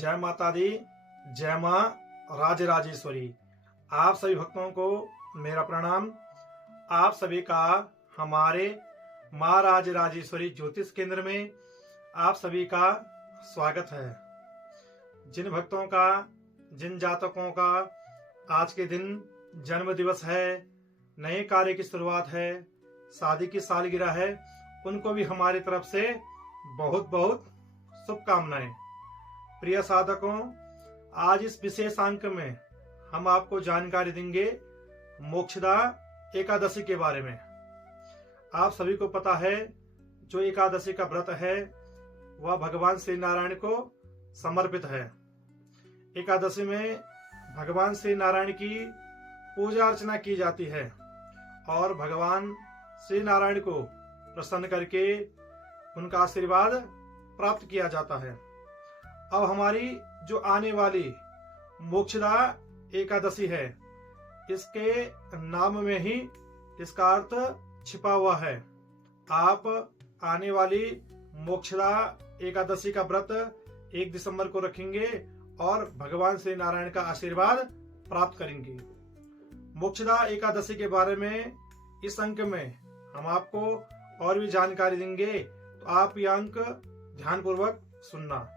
जय माता दी, जय माँ राजराजेश्वरी। आप सभी भक्तों को मेरा प्रणाम। आप सभी का हमारे माँ राजराजेश्वरी ज्योतिष केंद्र में आप सभी का स्वागत है। जिन भक्तों का, जिन जातकों का आज के दिन जन्म दिवस है, नए कार्य की शुरुआत है, शादी की सालगिरह है, उनको भी हमारी तरफ से बहुत बहुत शुभकामनाएं। प्रिय साधकों, आज इस विशेष अंक में हम आपको जानकारी देंगे मोक्षदा एकादशी के बारे में। आप सभी को पता है, जो एकादशी का व्रत है वह भगवान श्री नारायण को समर्पित है। एकादशी में भगवान श्री नारायण की पूजा अर्चना की जाती है और भगवान श्री नारायण को प्रसन्न करके उनका आशीर्वाद प्राप्त किया जाता है। अब हमारी जो आने वाली मोक्षदा एकादशी है, इसके नाम में ही इसका अर्थ छिपा हुआ है। आप आने वाली मोक्षदा एकादशी का व्रत 1 दिसंबर को रखेंगे और भगवान श्री नारायण का आशीर्वाद प्राप्त करेंगे। मोक्षदा एकादशी के बारे में इस अंक में हम आपको और भी जानकारी देंगे, तो आप ये अंक ध्यानपूर्वक सुनना।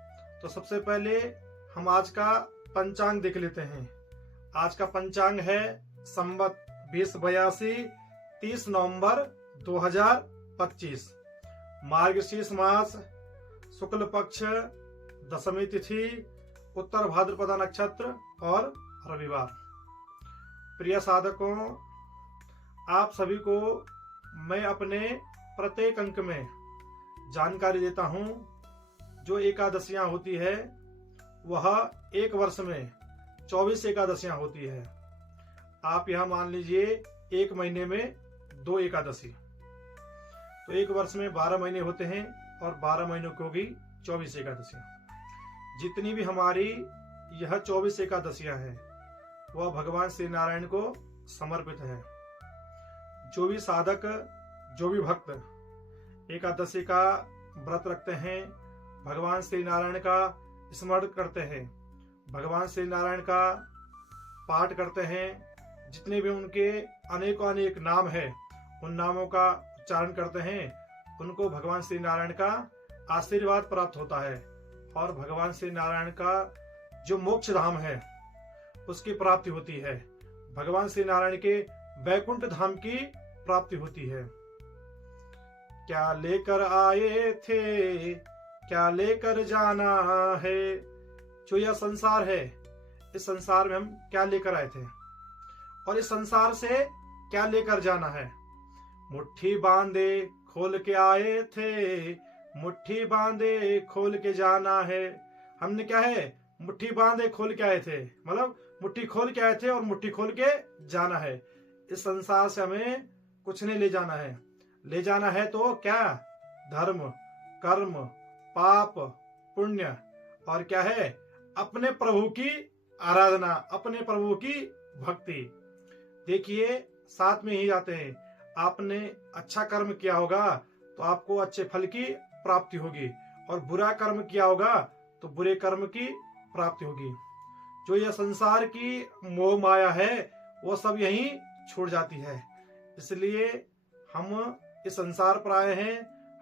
तो सबसे पहले हम आज का पंचांग देख लेते हैं। आज का पंचांग है संवत 2082, 30 नवंबर 2025, मार्गशीर्ष मास, शुक्ल पक्ष, दशमी तिथि, उत्तर भाद्रपद नक्षत्र और रविवार। प्रिय साधकों, आप सभी को मैं अपने प्रत्येक अंक में जानकारी देता हूं। जो एकादशियां होती है वह एक वर्ष में 24 एकादशियां होती है। आप यह मान लीजिए एक महीने में 2 एकादशी, तो एक वर्ष में 12 महीने होते हैं और 12 महीनों को भी 24 एकादशियां। जितनी भी हमारी यह 24 एकादशियां हैं वह भगवान श्री नारायण को समर्पित है। जो भी साधक, जो भी भक्त एकादशी का व्रत रखते हैं, भगवान श्री नारायण का स्मरण करते हैं, भगवान श्री नारायण का पाठ करते हैं, जितने भी उनके अनेकों अनेक नाम है उन नामों का उच्चारण करते हैं, उनको भगवान श्री नारायण का आशीर्वाद प्राप्त होता है और भगवान श्री नारायण का जो मोक्ष धाम है उसकी प्राप्ति होती है। भगवान श्री नारायण के वैकुंठ धाम की प्राप्ति होती है। क्या लेकर आए थे, क्या लेकर जाना है। जो यह संसार है, इस संसार में हम क्या लेकर आए थे और इस संसार से क्या लेकर जाना है। मुट्ठी बांधे खोल के आए थे, मुट्ठी बांधे खोल के जाना है। हमने क्या है, मुट्ठी बांधे खोल के आए थे, मतलब मुट्ठी खोल के आए थे और मुट्ठी खोल के जाना है। इस संसार से हमें कुछ नहीं ले जाना है। ले जाना है तो क्या, धर्म, कर्म, पाप, पुण्य और क्या है, अपने प्रभु की आराधना, अपने प्रभु की भक्ति। देखिए, साथ में ही जाते हैं। आपने अच्छा कर्म किया होगा तो आपको अच्छे फल की प्राप्ति होगी और बुरा कर्म किया होगा तो बुरे कर्म की प्राप्ति होगी। जो यह संसार की मोह माया है वो सब यहीं छूट जाती है। इसलिए हम इस संसार पर आए हैं।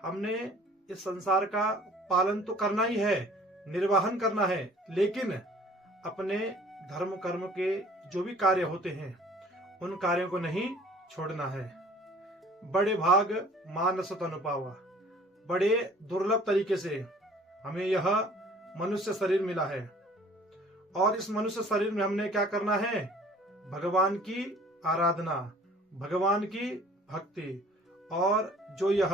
हमने इस संसार का पालन तो करना ही है, निर्वाहन करना है, लेकिन अपने धर्म कर्म के जो भी कार्य होते हैं उन कार्यों को नहीं छोड़ना है। बड़े भाग मानस तनु पावा, बड़े दुर्लभ तरीके से हमें यह मनुष्य शरीर मिला है और इस मनुष्य शरीर में हमने क्या करना है, भगवान की आराधना, भगवान की भक्ति। और जो यह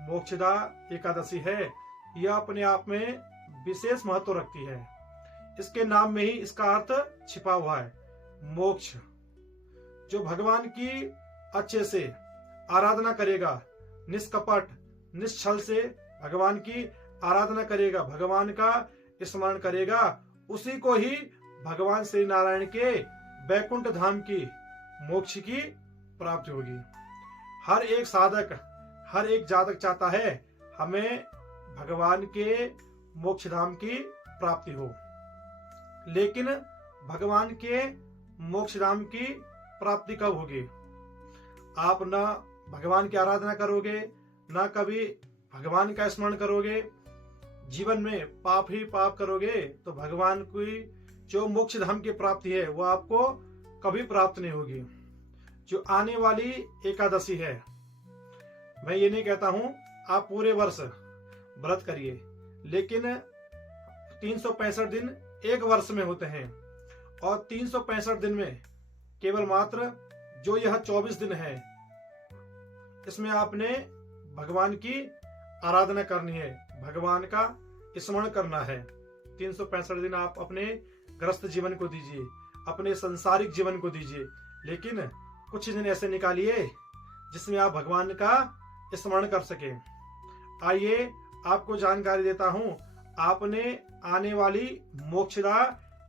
मोक्षदा एकादशी है यह अपने आप में विशेष महत्व रखती है। इसके नाम में ही इसका अर्थ छिपा हुआ है, मोक्ष। जो भगवान की अच्छे से आराधना करेगा, निष्कपट निश्छल से भगवान की आराधना करेगा, भगवान का स्मरण करेगा, उसी को ही भगवान श्री नारायण के वैकुंठ धाम की, मोक्ष की प्राप्ति होगी। हर एक साधक, हर एक जातक चाहता है हमें भगवान के मोक्ष धाम की प्राप्ति हो। लेकिन भगवान के मोक्ष धाम की प्राप्ति कब होगी? आप न भगवान की आराधना करोगे, न कभी भगवान का स्मरण करोगे, जीवन में पाप ही पाप करोगे, तो भगवान की जो मोक्ष धाम की प्राप्ति है वो आपको कभी प्राप्त नहीं होगी। जो आने वाली एकादशी है, मैं ये नहीं कहता हूं आप पूरे वर्ष व्रत करिए, लेकिन 365 दिन एक वर्ष में होते हैं, और 365 दिन में केवल मात्र जो यह 24 दिन है, इसमें आपने भगवान की आराधना करनी है, भगवान का स्मरण करना है। 365 दिन आप अपने ग्रस्त जीवन को दीजिए, अपने संसारिक जीवन को दीजिए, लेकिन कुछ दिन ऐसे निकालिए जिसमें आप भगवान का स्मरण कर सके। आइए आपको जानकारी देता हूं, आपने आने वाली मोक्षदा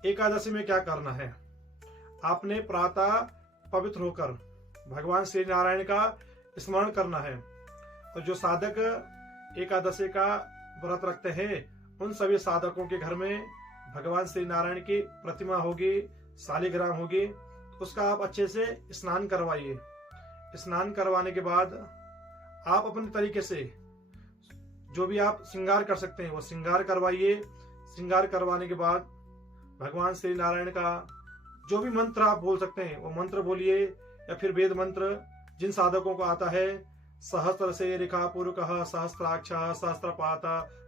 एकादशी में क्या करना है। आपने प्रातः पवित्र होकर भगवान श्री नारायण का स्मरण करना है, और जो साधक एकादशी का व्रत रखते हैं उन सभी साधकों के घर में भगवान श्री नारायण की प्रतिमा होगी, शालिग्राम होगी, उसका आप अच्छे से स्नान करवाइए। स्नान करवाने के बाद आप अपने तरीके से जो भी आप श्रृंगार कर सकते हैं वो श्रृंगार करवाइए। श्रृंगार करवाने के बाद भगवान श्री नारायण का जो भी मंत्र आप बोल सकते हैं वो मंत्र बोलिए, या फिर वेद मंत्र जिन साधकों को आता है, सहस्त्र से रेखा पूर्वकः सहस्त्राक्ष सहस्त्रपात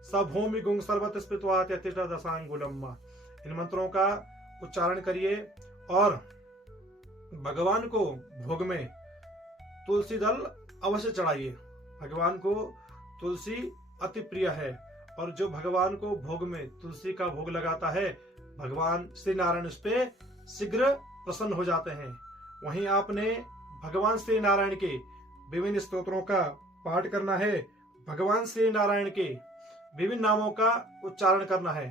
सभूमि गुंग सर्वत स्पृत्वा त्यतिष्ठ दशांगुलम, इन मंत्रों का उच्चारण करिए। और भगवान को भोग में तुलसी दल अवश्य चढ़ाइए। भगवान को तुलसी अति प्रिय है, और जो भगवान को भोग में तुलसी का भोग लगाता है, भगवान श्री नारायण उस पे शीघ्र प्रसन्न हो जाते हैं। वहीं आपने भगवान श्री नारायण के विभिन्न स्तोत्रों का पाठ करना है, भगवान श्री नारायण के विभिन्न नामों का उच्चारण करना है।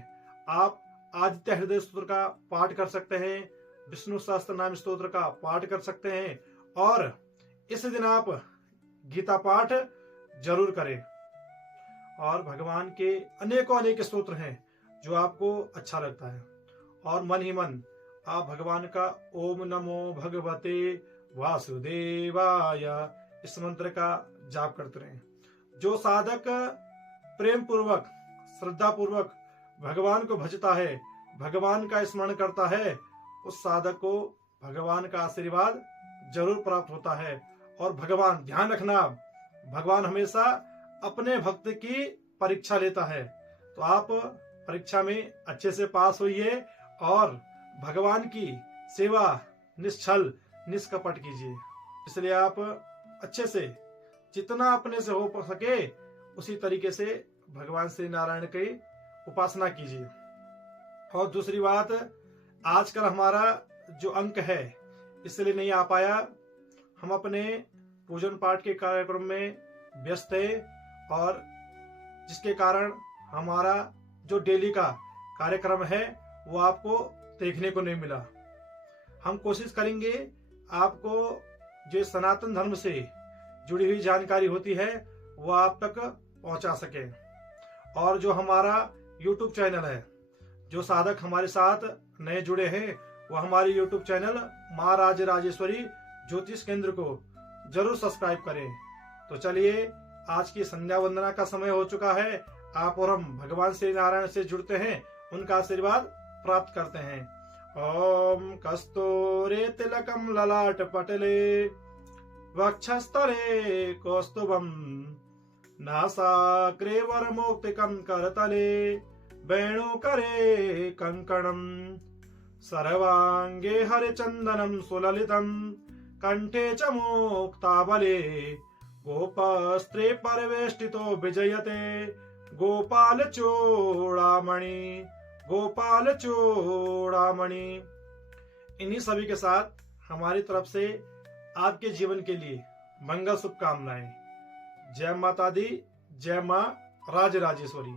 आप आदित्य हृदय स्तोत्र का पाठ कर सकते हैं, विष्णु सहस्त्र नाम स्तोत्र का पाठ कर सकते हैं, और इस दिन आप गीता पाठ जरूर करें। और भगवान के अनेकों अनेक स्तोत्र हैं जो आपको अच्छा लगता है, और मन ही मन आप भगवान का ओम नमो भगवते वासुदेवाय इस मंत्र का जाप करते रहें। जो साधक प्रेम पूर्वक श्रद्धा पूर्वक भगवान को भजता है, भगवान का स्मरण करता है, उस साधक को भगवान का आशीर्वाद जरूर प्राप्त होता है। और भगवान, ध्यान रखना, भगवान हमेशा अपने भक्त की परीक्षा लेता है, तो आप परीक्षा में अच्छे से पास होइए और भगवान की सेवा निश्चल निष्कपट कीजिए। इसलिए आप अच्छे से जितना अपने से हो सके उसी तरीके से भगवान श्री नारायण की उपासना कीजिए। और दूसरी बात, आजकल हमारा जो अंक है इसलिए नहीं आ पाया, हम अपने पूजन पाठ के कार्यक्रम में व्यस्त थे, और जिसके कारण हमारा जो डेली का कार्यक्रम है वो आपको देखने को नहीं मिला। हम कोशिश करेंगे आपको जो सनातन धर्म से जुड़ी हुई जानकारी होती है वो आप तक पहुंचा सके। और जो हमारा YouTube चैनल है, जो साधक हमारे साथ नए जुड़े हैं, वो हमारे YouTube चैनल माँ राजराजेश्वरी ज्योतिष केंद्र को जरूर सब्सक्राइब करें। तो चलिए, आज की संध्या वंदना का समय हो चुका है। आप और हम भगवान श्री नारायण से जुड़ते हैं, उनका आशीर्वाद प्राप्त करते हैं। ओम कस्तूरे तिलकम ललाट पटले वक्षस्थले कौस्तुभम नासाग्रे वरमौक्तिकं करतले वेणुकरे कंकणम सर्वांगे हरिचंदनम सुललितम कंठे च मुक्ताबले गोपस्त्रे परिवेष्टितो विजयते गोपाल चूड़ामणि गोपाल चूड़ामणि। इन्हीं सभी के साथ हमारी तरफ से आपके जीवन के लिए मंगल शुभकामनाएं। जय माता दी, जय मां राजराजेश्वरी।